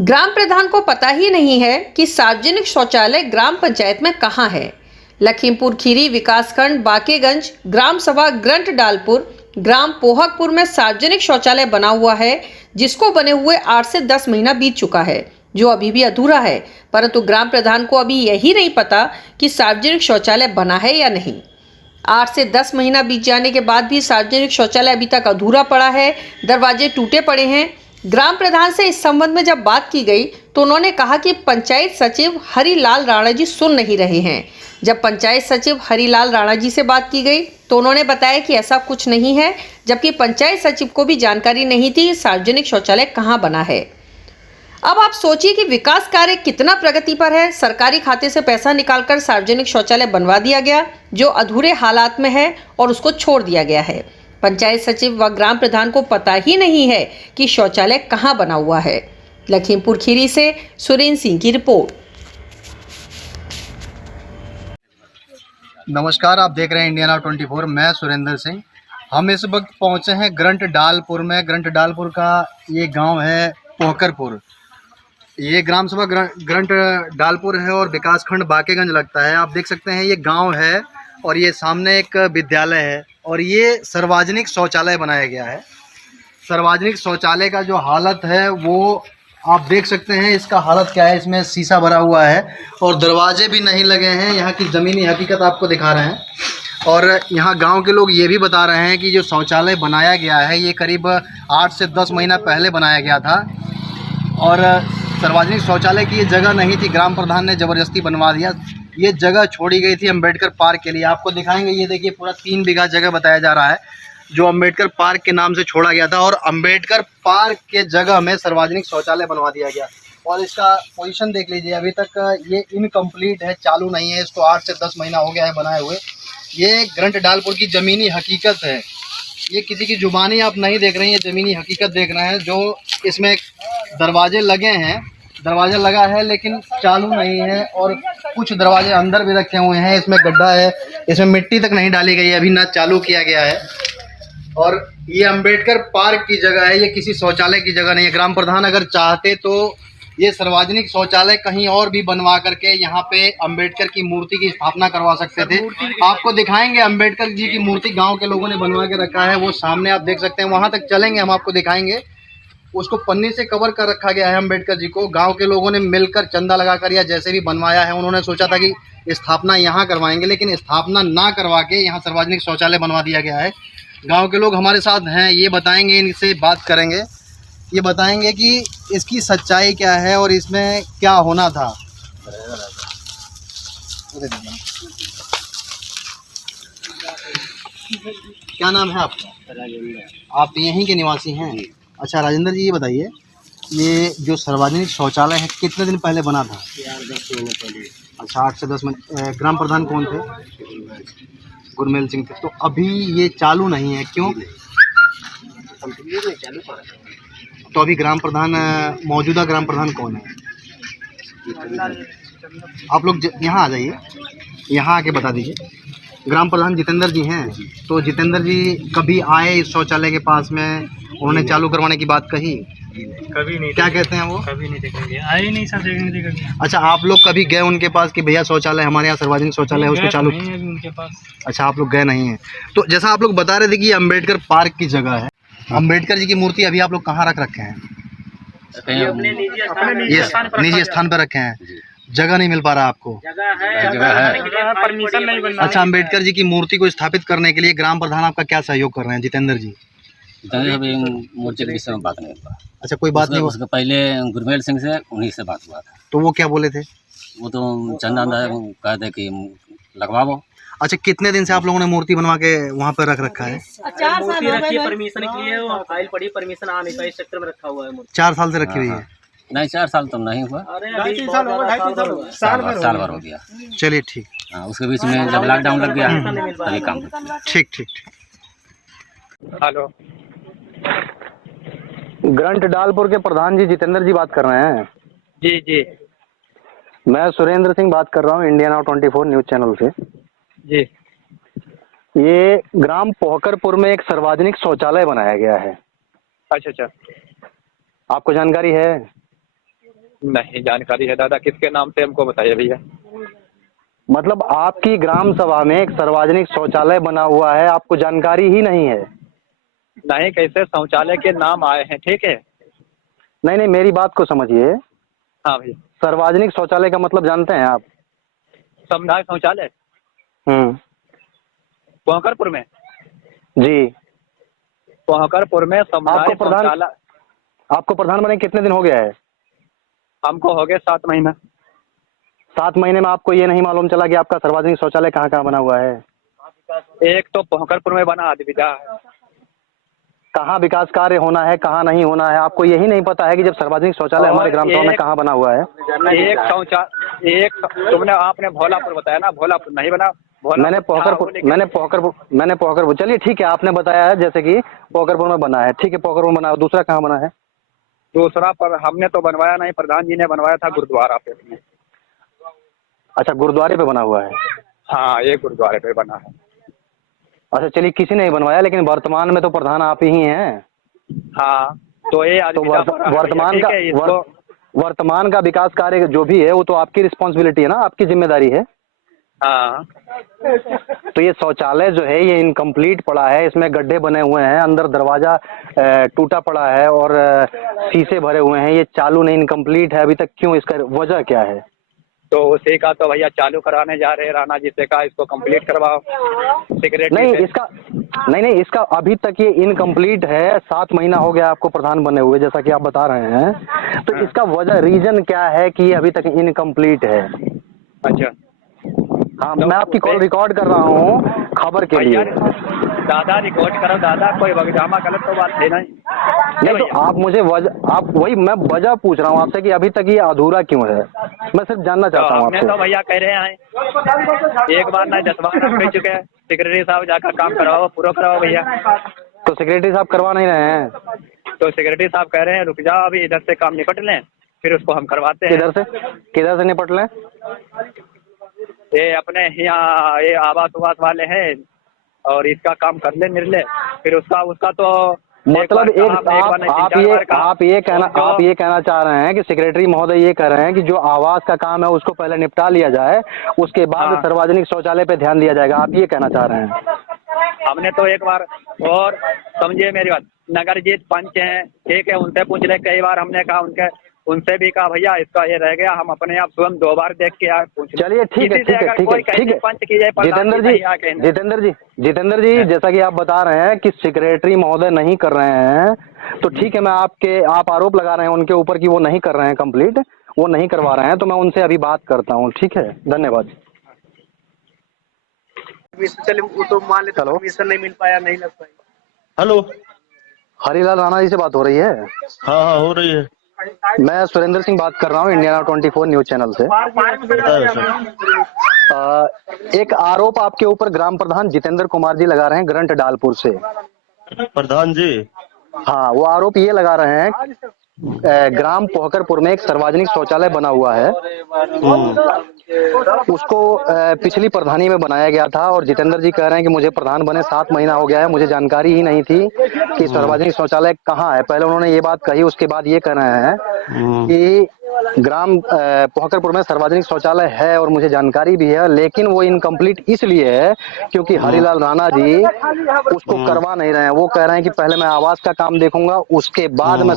ग्राम प्रधान को पता ही नहीं है कि सार्वजनिक शौचालय ग्राम पंचायत में कहाँ है। लखीमपुर खीरी विकासखंड बाकेगंज ग्राम सभा ग्रंट डालपुर ग्राम पोहकपुर में सार्वजनिक शौचालय बना हुआ है, जिसको बने हुए 8 से 10 महीना बीत चुका है, जो अभी भी अधूरा है। परंतु ग्राम प्रधान को अभी यही नहीं पता कि सार्वजनिक शौचालय बना है या नहीं। 8 से 10 महीना बीत जाने के बाद भी सार्वजनिक शौचालय अभी तक अधूरा पड़ा है, दरवाजे टूटे पड़े हैं। ग्राम प्रधान से इस संबंध में जब बात की गई तो उन्होंने कहा कि पंचायत सचिव हरिलाल राणा जी सुन नहीं रहे हैं। जब पंचायत सचिव हरिलाल राणा जी से बात की गई तो उन्होंने बताया कि ऐसा कुछ नहीं है, जबकि पंचायत सचिव को भी जानकारी नहीं थी सार्वजनिक शौचालय कहाँ बना है। अब आप सोचिए कि विकास कार्य कितना प्रगति पर है। सरकारी खाते से पैसा निकालकर सार्वजनिक शौचालय बनवा दिया गया, जो अधूरे हालात में है, और उसको छोड़ दिया गया है। पंचायत सचिव व ग्राम प्रधान को पता ही नहीं है कि शौचालय कहाँ बना हुआ है। लखीमपुर खीरी से सुरेंद्र सिंह की रिपोर्ट। नमस्कार, आप देख रहे हैं इंडिया नाउ 24। मैं सुरेंद्र सिंह। हम इस वक्त पहुंचे हैं ग्रंट डालपुर में। ग्रंट डालपुर का ये गांव है पोहकरपुर। ये ग्राम सभा ग्रंट डालपुर है और विकासखंड बाकेगंज लगता है। आप देख सकते हैं ये गांव है और ये सामने एक विद्यालय है और ये सार्वजनिक शौचालय बनाया गया है। सार्वजनिक शौचालय का जो हालत है वो आप देख सकते हैं। इसका हालत क्या है, इसमें शीशा भरा हुआ है और दरवाजे भी नहीं लगे हैं। यहाँ की ज़मीनी हकीकत आपको दिखा रहे हैं। और यहाँ गांव के लोग ये भी बता रहे हैं कि जो शौचालय बनाया गया है ये करीब 8 से 10 महीना पहले बनाया गया था और सार्वजनिक शौचालय की ये जगह नहीं थी। ग्राम प्रधान ने ज़बरदस्ती बनवा दिया। ये जगह छोड़ी गई थी अम्बेडकर पार्क के लिए। आपको दिखाएंगे, ये देखिए पूरा 3 बीघा जगह बताया जा रहा है जो अम्बेडकर पार्क के नाम से छोड़ा गया था और अम्बेडकर पार्क के जगह में सार्वजनिक शौचालय बनवा दिया गया। और इसका पोजीशन देख लीजिए, अभी तक ये इनकम्प्लीट है, चालू नहीं है। इसको 8 से 10 महीना हो गया है बनाए हुए। ये ग्रंट डालपुर की ज़मीनी हकीकत है। ये किसी की जुबानी आप नहीं देख रहे हैं, ये ज़मीनी हकीकत देख रहे हैं। जो इसमें दरवाजे लगे हैं, दरवाज़ा लगा है लेकिन चालू नहीं है और कुछ दरवाजे अंदर भी रखे हुए हैं। इसमें गड्ढा है, इसमें मिट्टी तक नहीं डाली गई है, अभी ना चालू किया गया है। और ये अम्बेडकर पार्क की जगह है, ये किसी शौचालय की जगह नहीं है। ग्राम प्रधान अगर चाहते तो ये सार्वजनिक शौचालय कहीं और भी बनवा करके यहाँ पे अम्बेडकर की मूर्ति की स्थापना करवा सकते थे। आपको दिखाएंगे अम्बेडकर जी की मूर्ति गांव के लोगों ने बनवा के रखा है, वो सामने आप देख सकते हैं। वहां तक चलेंगे, हम आपको दिखाएंगे। उसको पन्नी से कवर कर रखा गया है अम्बेडकर जी को। गांव के लोगों ने मिलकर चंदा लगाकर या जैसे भी बनवाया है। उन्होंने सोचा था कि स्थापना यहाँ करवाएंगे, लेकिन स्थापना ना करवा के यहाँ सार्वजनिक शौचालय बनवा दिया गया है। गांव के लोग हमारे साथ हैं, ये बताएंगे, इनसे बात करेंगे, ये बताएंगे कि इसकी सच्चाई क्या है और इसमें क्या होना था। क्या नाम है आपका? राजेंद्र। आप यहीं के निवासी हैं? अच्छा राजेंद्र जी, ये बताइए, ये जो सार्वजनिक शौचालय है कितने दिन पहले बना था? 10 महीने पहले। अच्छा, 8 से 10 महीने। ग्राम प्रधान कौन थे? गुरमेल सिंह थे। तो अभी ये चालू नहीं है, क्यों? तो अभी ग्राम प्रधान, मौजूदा ग्राम प्रधान कौन है? आप लोग यहाँ आ जाइए, यहाँ आके बता दीजिए। ग्राम प्रधान जितेंद्र जी हैं। तो जितेंद्र जी कभी आए इस शौचालय के पास में, उन्होंने चालू करवाने की बात कही? कभी नहीं। क्या कहते हैं वो? कभी नहीं देखेंगे, आए ही नहीं सर, देखेंगे कभी। अच्छा, आप लोग कभी गए उनके पास कि भैया शौचालय हमारे यहाँ सार्वजनिक शौचालय है, उसको चालू? नहीं है अभी उनके पास। अच्छा, आप लोग गए नहीं हैं। तो जैसा आप लोग बता रहे थे कि ये अम्बेडकर पार्क की जगह है, अम्बेडकर जी की मूर्ति अभी आप लोग कहाँ रख रखे हैं? अपने निजी स्थान पर रखे हैं। जगह नहीं मिल पा रहा आपको? जगह है, परमिशन नहीं बनना। अच्छा, अम्बेडकर जी की मूर्ति को स्थापित करने के लिए ग्राम प्रधान आपका क्या सहयोग कर रहे हैं, जितेंद्र जी? मोर्चे के विषय में बात नहीं हुआ। अच्छा, कोई बात नहीं? उसके पहले गुरमेल सिंह से उन्हीं से बात हुआ था। तो वो क्या बोले थे? वो तो चंदा कहते कि लगवाओ। अच्छा, कितने दिन से आप लोगों ने मूर्ति बनवा के वहाँ पर रख रखा है? 4 साल हो गए। परमिशन की है, वो फाइल पड़ी, परमिशन आ नहीं पाई, इस चक्कर में रखा हुआ है। 4 साल से रखी हुई है? नहीं, 4 साल तो नहीं हुआ। अरे अभी साल भर हो गया। चलिए ठीक। हाँ, उसके बीच में जब लॉकडाउन लग गया तभी काम। ठीक ठीक ठीक। हेलो, ग्रंट डालपुर के प्रधान जी जितेंद्र जी बात कर रहे हैं? जी जी मैं सुरेंद्र सिंह बात कर रहा हूँ इंडिया नाउ 24 न्यूज़ चैनल से। जी। ये ग्राम पोहकरपुर में एक सार्वजनिक शौचालय बनाया गया है। अच्छा। आपको जानकारी है? नहीं जानकारी है दादा, किसके नाम से हमको बताइए भैया। मतलब आपकी ग्राम सभा में एक सार्वजनिक शौचालय बना हुआ है, आपको जानकारी ही नहीं है? नहीं, कैसे शौचालय के नाम आए हैं, ठीक है। नहीं नहीं, मेरी बात को समझिए। हाँ भैया। सार्वजनिक शौचालय का मतलब जानते हैं आप? सामुदायिक शौचालय पोहकरपुर में। जी। पोहकरपुर में सामुदायिक शौचालय। आपको प्रधान बने कितने दिन हो गया है? हमको हो गए 7 महीना। 7 महीने में आपको ये नहीं मालूम चला कि आपका सार्वजनिक शौचालय कहाँ कहाँ बना हुआ है? एक तो पोहकरपुर में बना आदिविदा। कहाँ विकास कार्य होना है, कहाँ नहीं होना है, आपको यही नहीं पता है कि जब सार्वजनिक शौचालय हमारे ग्राम सभा में कहाँ बना हुआ है? तुमने आपने भोलापुर बताया ना, भोलापुर नहीं बना। मैंने पोहकरपुर चलिए ठीक है, आपने बताया है जैसे कि पोहकरपुर में बना है, ठीक है, पोहकरपुर में बना है। दूसरा कहाँ बना है? दूसरा पर हमने तो बनवाया नहीं, प्रधान जी ने बनवाया था गुरुद्वारा पे। अच्छा, गुरुद्वारे पे बना हुआ है। हाँ, ये गुरुद्वारे पे बना है। अच्छा चलिए, किसी ने नहीं बनवाया, लेकिन वर्तमान में तो प्रधान आप ही हैं। हाँ, तो ये तो वर्तमान का विकास कार्य जो भी है वो तो आपकी रिस्पॉन्सिबिलिटी है ना, आपकी जिम्मेदारी है। हाँ। तो ये शौचालय जो है ये इनकम्प्लीट पड़ा है, इसमें गड्ढे बने हुए हैं, अंदर दरवाजा टूटा पड़ा है और शीशे भरे हुए हैं, ये चालू नहीं, इनकम्प्लीट है अभी तक। क्यों, इसका वजह क्या है? तो उसी का तो भैया चालू कराने जा रहे हैं राणा जी से, का इसको कंप्लीट करवाओ सिगरेट। नहीं, इसका अभी तक ये इनकम्प्लीट है। 7 महीना हो गया आपको प्रधान बने हुए, जैसा कि आप बता रहे हैं। तो इसका वजह, रीजन क्या है कि ये अभी तक इनकम्प्लीट है? अच्छा। हाँ, मैं आपकी कॉल रिकॉर्ड कर रहा हूँ खबर के लिए। दादा रिकॉर्ड करो दादा, कोई बगजामा गलत तो बात है नहीं। तो आप मुझे मैं वजह पूछ रहा हूँ आपसे कि अभी तक ये अधूरा क्यों है, मैं सिर्फ जानना चाहता हूँ आपसे। तो भैया कह रहे हैं एक बार नहीं 10 बार कह चुके हैं, सेक्रेटरी साहब जाकर काम करवाओ, पूरा कराओ भैया। तो सेक्रेटरी साहब करवा नहीं रहे हैं? तो सेक्रेटरी साहब कह रहे हैं रुक जाओ, अभी इधर से काम निपट लें, फिर उसको हम करवाते हैं। किधर से निपट लें? ये अपने यहाँ ये आवास उवास वाले हैं, और इसका काम कर ले निर्ले, फिर उसका तो मतलब आप ये कहना चाह रहे हैं कि सेक्रेटरी महोदय ये कह रहे हैं कि जो आवास का काम है उसको पहले निपटा लिया जाए, उसके बाद सार्वजनिक शौचालय पे ध्यान दिया जाएगा, आप ये कहना चाह रहे हैं? हमने तो एक बार, और समझिए मेरी बात, नगर जीत पंच हैं, ठीक है, उनसे पूछ ले। कई बार हमने कहा उनसे भी कहा भैया इसका ये रह गया, हम अपने आप स्वयं 2 बार देख के आए। चलिए ठीक है। जितेंद्र जी, जैसा कि आप बता रहे हैं कि सेक्रेटरी महोदय नहीं कर रहे हैं, तो ठीक है, आप आरोप लगा रहे हैं उनके ऊपर कि वो नहीं कर रहे हैं कंप्लीट, वो नहीं करवा रहे हैं, तो मैं उनसे अभी बात करता हूँ, ठीक है, धन्यवाद। हेलो, परमिशन नहीं मिल पाया, नहीं लग पाई। हेलो, हरीलाल राणा जी से बात हो रही है? हाँ हो रही है। मैं सुरेंद्र सिंह बात कर रहा हूँ, इंडिया 24 न्यूज चैनल से। एक आरोप आपके ऊपर ग्राम प्रधान जितेंद्र कुमार जी लगा रहे हैं ग्रंट डालपुर से। प्रधान जी? हाँ, वो आरोप ये लगा रहे हैं ग्राम पोहकरपुर में एक सार्वजनिक शौचालय बना हुआ है, उसको पिछली प्रधानी में बनाया गया था, और जितेंद्र जी कह रहे हैं कि मुझे प्रधान बने 7 महीना हो गया है, मुझे जानकारी ही नहीं थी कि सार्वजनिक शौचालय कहाँ है। पहले उन्होंने ये बात कही, उसके बाद ये कह रहे हैं कि ग्राम पोहकरपुर में सार्वजनिक शौचालय है और मुझे जानकारी भी है, लेकिन वो इनकम्प्लीट इसलिए है क्योंकि हरीलाल राणा जी उसको करवा नहीं रहे हैं। वो कह रहे हैं कि पहले मैं आवास का काम देखूंगा, उसके बाद मैं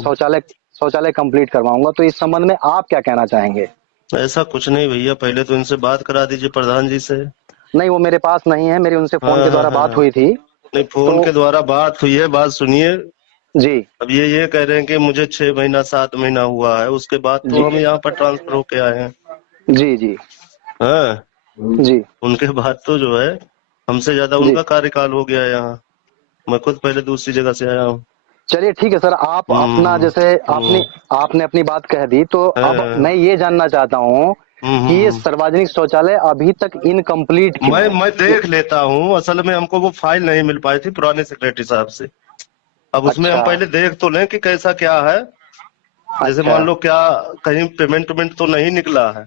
शौचालय कंप्लीट करवाऊंगा। तो इस संबंध में आप क्या कहना चाहेंगे? ऐसा कुछ नहीं भैया, पहले तो इनसे बात करा दीजिए प्रधान जी से। नहीं, वो मेरे पास नहीं है, मेरी उनसे फोन के द्वारा बात हुई थी। नहीं, फोन के द्वारा बात हुई है, बात सुनिए जी। अब ये कह रहे हैं कि मुझे 6 महीना 7 महीना हुआ है, उसके बाद तो हम यहाँ पर ट्रांसफर होके आए हैं। जी हाँ जी। उनके बाद तो जो है हमसे ज्यादा उनका कार्यकाल हो गया है यहाँ। मैं खुद पहले दूसरी जगह से आया हूँ। चलिए ठीक है सर, आप अपना जैसे आपने अपनी बात कह दी, तो अब मैं ये जानना चाहता हूँ कि ये सार्वजनिक शौचालय अभी तक इनकम्प्लीट क्यों है? मैं देख लेता हूँ, असल में हमको वो फाइल नहीं मिल पाई थी पुराने सेक्रेटरी साहब से। अब उसमें हम पहले देख तो लें कि कैसा क्या है। जैसे मान लो क्या कहीं पेमेंट तो नहीं निकला है?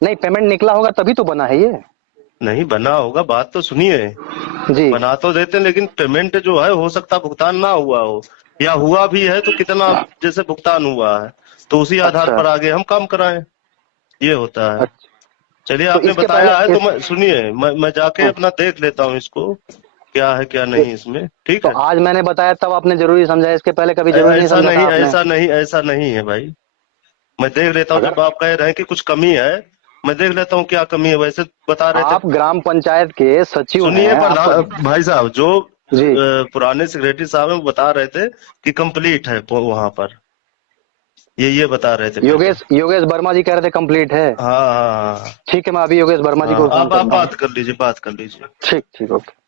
नहीं, पेमेंट निकला होगा तभी तो बना है ये। नहीं बना होगा, बात तो सुनिए जी। बना तो देते, लेकिन पेमेंट जो है हो सकता भुगतान ना हुआ हो, या हुआ भी है तो कितना जैसे भुगतान हुआ है, तो उसी आधार अच्छा। पर आगे हम काम कराएं, ये होता है। अच्छा, चलिए तो आपने इसके बताया पहले है तो मैं सुनिए, मैं जाके अपना देख लेता हूँ इसको क्या है क्या नहीं इसमें, ठीक तो है। आज मैंने बताया तब आपने जरूरी समझा, इसके पहले कभी जरूरी नहीं ऐसा समझा नहीं, था आपने? ऐसा नहीं है भाई। मैं देख लेता हूँ, अगर जब आप कह रहे हैं कि कुछ कमी है, मैं देख लेता हूँ क्या कमी है। वैसे बता रहे थे, आप ग्राम पंचायत के सचिव सुनिए हैं, प्रधान भाई साहब, जो जी। पुराने सेक्रेटरी साहब हैं वो बता रहे थे कि कंप्लीट है वहां पर, ये बता रहे थे पहले। योगेश वर्मा जी कह रहे थे कंप्लीट है। हाँ हाँ ठीक है, मैं अभी योगेश वर्मा जी हाँ को फोन आप करता हूँ। बात कर लीजिए, बात कर लीजिए। ठीक ठीक, ओके।